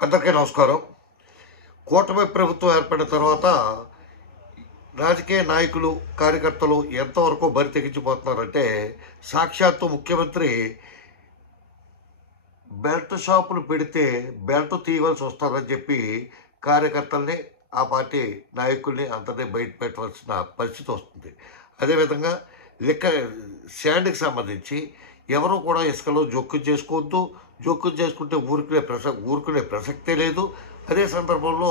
అందరికీ నమస్కారం. కూటమి ప్రభుత్వం ఏర్పడిన తర్వాత రాజకీయ నాయకులు, కార్యకర్తలు ఎంతవరకు బరి తెగించిపోతున్నారంటే, సాక్షాత్తు ముఖ్యమంత్రి బెల్ట్ షాపులు పెడితే బెల్ట్ తీయవలసి వస్తుందని చెప్పి కార్యకర్తల్ని, ఆ పార్టీ నాయకుల్ని అందరినీ బయట పెట్టవలసిన పరిస్థితి వస్తుంది. అదేవిధంగా లిక్కర్ శాండ్కి సంబంధించి ఎవరు కూడా ఇసుకలో జోక్యం చేసుకోవద్దు. జోక్యం చేసుకుంటే ఊరుకునే ప్రసక్తే లేదు. అదే సందర్భంలో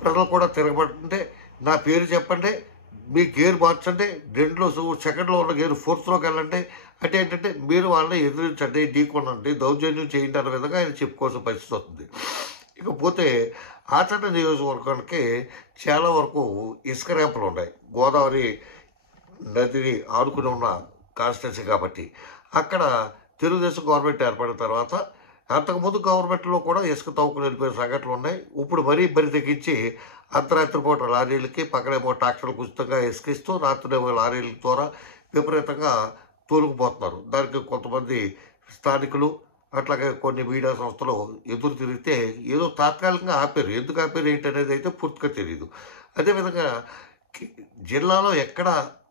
ప్రజలు కూడా తిరగబడుతుంటే నా పేరు చెప్పండి, మీ గేర్ మార్చండి, 2 సెకండ్లో ఉన్న గేరు 4థ్లోకి వెళ్ళండి అంటే ఏంటంటే మీరు వాళ్ళని ఎదిరించండి, ఢీకొనండి, దౌర్జన్యం చేయండి అన్న విధంగా ఆయన చెప్పుకోవాల్సిన పరిస్థితి వస్తుంది. ఇకపోతే ఆచరణ నియోజకవర్గానికి చాలా వరకు ఇసుక ర్యాంపులు ఉన్నాయి. గోదావరి నదిని ఆనుకుని ఉన్న కాన్స్టిట్యున్సీ కాబట్టి అక్కడ తెలుగుదేశం గవర్నమెంట్ ఏర్పడిన తర్వాత అంతకుముందు గవర్నమెంట్లో కూడా ఇసుక తవ్వుకుని వెళ్ళిపోయిన సంఘటనలు ఉన్నాయి. ఇప్పుడు మరీ బరి తెగించి అర్ధరాత్రి పూట లారీలకి, పక్కనేమో ట్రాక్టర్లకు ఉచితంగా ఇసుకిస్తూ రాత్రినేమో లారీల ద్వారా విపరీతంగా తోలుకుపోతున్నారు. దానికి కొంతమంది స్థానికులు అట్లాగే కొన్ని మీడియా సంస్థలు ఎదురు తిరిగితే ఏదో తాత్కాలికంగా ఆపారు. ఎందుకు ఆపారు ఏంటనేది అయితే పూర్తిగా తెలియదు. అదేవిధంగా జిల్లాలో ఎక్కడ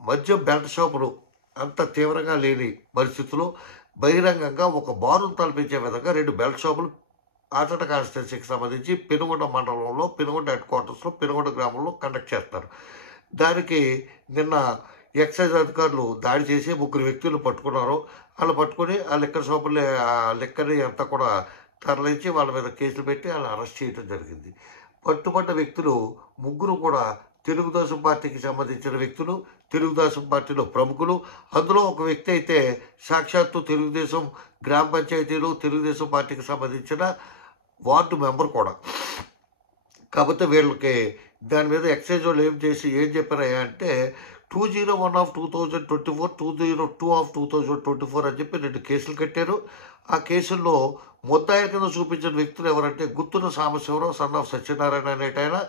మద్యం బెల్ట్ షాపులు అంత తీవ్రంగా లేని పరిస్థితుల్లో బహిరంగంగా ఒక బారును తలపించే విధంగా 2 బెల్ట్ షాపులు ఆచట కాన్స్టిట్యున్సీకి సంబంధించి పెనుగొండ మండలంలో, పెనుగొండ హెడ్ క్వార్టర్స్లో, పెనుగొండ గ్రామంలో కండక్ట్ చేస్తారు. దానికి నిన్న ఎక్సైజ్ అధికారులు దాడి చేసి 3 వ్యక్తులు పట్టుకున్నారు. వాళ్ళు పట్టుకొని ఆ లిక్కర్ షాపుల్ని, ఆ లిక్కర్ని అంతా కూడా తరలించి వాళ్ళ మీద కేసులు పెట్టి వాళ్ళు అరెస్ట్ చేయడం జరిగింది. పట్టుబడ్డ వ్యక్తులు 3 కూడా తెలుగుదేశం పార్టీకి సంబంధించిన వ్యక్తులు, తెలుగుదేశం పార్టీలో ప్రముఖులు. అందులో ఒక వ్యక్తి అయితే సాక్షాత్తు తెలుగుదేశం గ్రామ పంచాయతీలు, తెలుగుదేశం పార్టీకి సంబంధించిన వార్డు మెంబర్ కూడా. కాకపోతే వీళ్ళకి దాని మీద ఎక్సైజ్ వాళ్ళు ఏం చెప్పారయ్యా అంటే 201/2024, 202/2024 అని చెప్పి 2 కేసులు కట్టారు. ఆ కేసుల్లో ముద్దాయిల కింద చూపించిన వ్యక్తులు ఎవరంటే గుత్తుల సాంబశివరావు, సన్ ఆఫ్ సత్యనారాయణ అనేటైనా,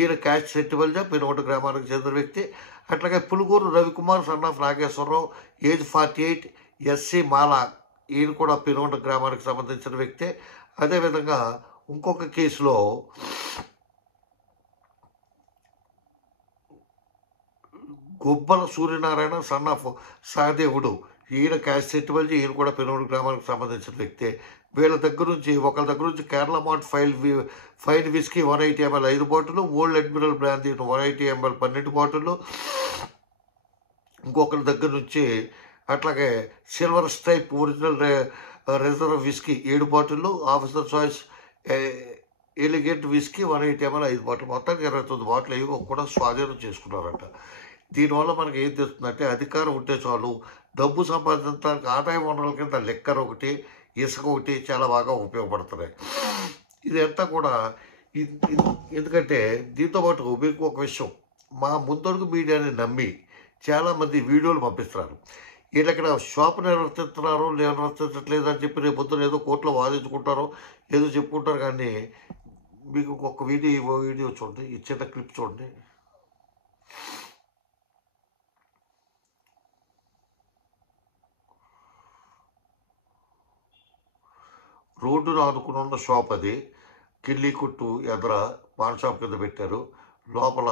ఈయన క్యాష్ సెట్టిబల్జ పెనుగొండ గ్రామానికి చెందిన వ్యక్తి. అట్లాగే Puluguru Ravikumar, son of Nageswararao, age 48, SC Mala, ఈయన కూడా పెనుగొండ గ్రామానికి సంబంధించిన వ్యక్తే. అదేవిధంగా ఇంకొక కేసులో గుబ్బల సూర్యనారాయణ, సన్ ఆఫ్ సహదేవుడు, ఈయన క్యాష్ సెట్టిబల్జీ, ఈయన కూడా పెనుగొండ గ్రామానికి సంబంధించిన వ్యక్తే. వీళ్ళ దగ్గర నుంచి ఒకళ్ళ దగ్గర నుంచి Kerala malt fine whisky 180 ml 5 బాటిళ్ళు, ఓల్డ్ అడ్మిరల్ బ్రాందీ 180 ml 12 బాటిళ్ళు, ఇంకొకరి దగ్గర నుంచి అట్లాగే silver stripe original reserve whisky 7 బాటిళ్ళు, officer choice elegant whisky 180 ml 5 bottle, మొత్తానికి 29 బాటిల్ ఏవో కూడా స్వాధీనం చేసుకున్నారట. దీనివల్ల మనకి ఏం తెలుస్తుందంటే అధికారం ఉంటే చాలు, డబ్బు సంపాదించడానికి ఆదాయ వనరుల కింద లిక్కర్ ఒకటి, ఇసుక ఒకటి చాలా బాగా ఉపయోగపడుతున్నాయి. ఇదంతా కూడా ఎందుకంటే దీంతో పాటు మీకు ఒక విషయం, మా ముందడుగు మీడియాని నమ్మి చాలామంది వీడియోలు పంపిస్తున్నారు. వీళ్ళు ఇక్కడ షాపు నిర్వర్తిస్తున్నారో నిర్వర్తించట్లేదు అని చెప్పి రేపు పొద్దున ఏదో కోర్టులో వాదించుకుంటారో ఏదో చెప్పుకుంటారు. కానీ మీకు ఒక వీడియో చూడండి, ఈ చిన్న క్లిప్ చూడండి. రోడ్డును ఆనుకుని ఉన్న షాప్ అది. కిల్లీ కొట్టు ఎదుర పాన్ షాప్ కింద పెట్టారు. లోపల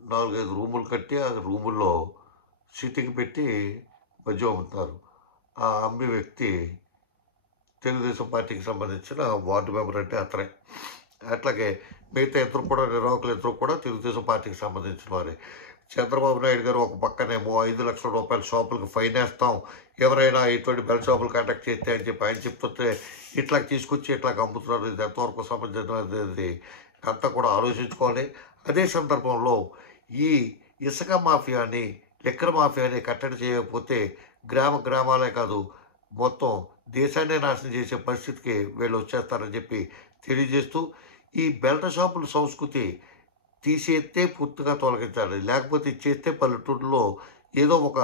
4-5 రూములు కట్టి ఆ రూముల్లో సిట్టింగ్ పెట్టి మద్యం అమ్ముతున్నారు. ఆ అమ్మే వ్యక్తి తెలుగుదేశం పార్టీకి సంబంధించిన వార్డు మెంబర్ అంటే అతనే. అట్లాగే మిగతా నిర్వాహకులు ఇద్దరు కూడా తెలుగుదేశం పార్టీకి సంబంధించిన వారే. చంద్రబాబు నాయుడు గారు ఒక పక్కనేమో 5 లక్షల రూపాయల షాపులకు ఫైన్ వేస్తాం, ఎవరైనా ఇటువంటి బెల్ట్ షాపులు కాంటాక్ట్ చేస్తే అని చెప్పి ఆయన చెప్తుంటే ఇట్లా తీసుకొచ్చి ఇట్లా అమ్ముతున్నారు. ఇది ఎంతవరకు సంబంధించినది అంతా కూడా ఆలోచించుకోవాలి. అదే సందర్భంలో ఈ ఇసుక మాఫియాని, లిక్కర్ మాఫియాని కట్టడి చేయకపోతే గ్రామాలే కాదు మొత్తం దేశాన్నే నాశనం చేసే పరిస్థితికి వీళ్ళు వచ్చేస్తారని చెప్పి తెలియజేస్తూ, ఈ బెల్ట్ షాపుల సంస్కృతి తీసేస్తే పూర్తిగా తొలగించాలి. లేకపోతే ఇచ్చేస్తే పల్లెటూరులో ఏదో ఒక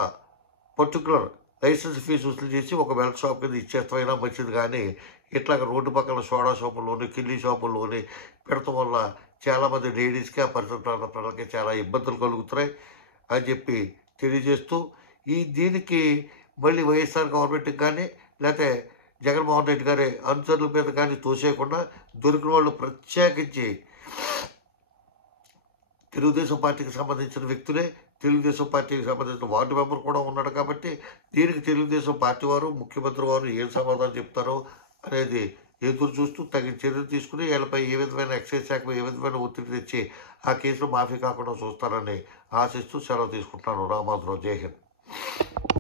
పర్టికులర్ లైసెన్స్ ఫీజు వసూలు చేసి ఒక బెల్ట్ షాప్ కింద ఇచ్చేస్తామైనా మంచిది. కానీ ఇట్లాగ రోడ్డు పక్కన సోడా షాపుల్లోని, కిల్లీ షాపుల్లోని పెడతాం వల్ల చాలామంది లేడీస్కి, ఆ పరిసర ప్రాంత ప్రజలకి చాలా ఇబ్బందులు కలుగుతున్నాయి అని చెప్పి తెలియజేస్తూ, దీనికి మళ్ళీ వైఎస్ఆర్ గవర్నమెంట్కి కానీ లేకపోతే జగన్మోహన్ రెడ్డి గారి అనుచరుల మీద కానీ తోసేయకుండా దొరికిన వాళ్ళు ప్రత్యేకించి తెలుగుదేశం పార్టీకి సంబంధించిన వ్యక్తులే, తెలుగుదేశం పార్టీకి సంబంధించిన వార్డు మెంబర్ కూడా ఉన్నాడు కాబట్టి దీనికి తెలుగుదేశం పార్టీ వారు, ముఖ్యమంత్రి వారు ఏం సమాధానం చెప్తారో అనేది ఎదురు చూస్తూ తగిన చర్యలు తీసుకుని వీళ్ళపై ఏ విధమైన ఎక్సైజ్ శాఖ ఏ విధమైన ఒత్తిడి తెచ్చి ఆ కేసులు మాఫీ కాకుండా చూస్తారని ఆశిస్తూ సెలవు తీసుకుంటున్నాను. రామాధురావు. జై హింద్.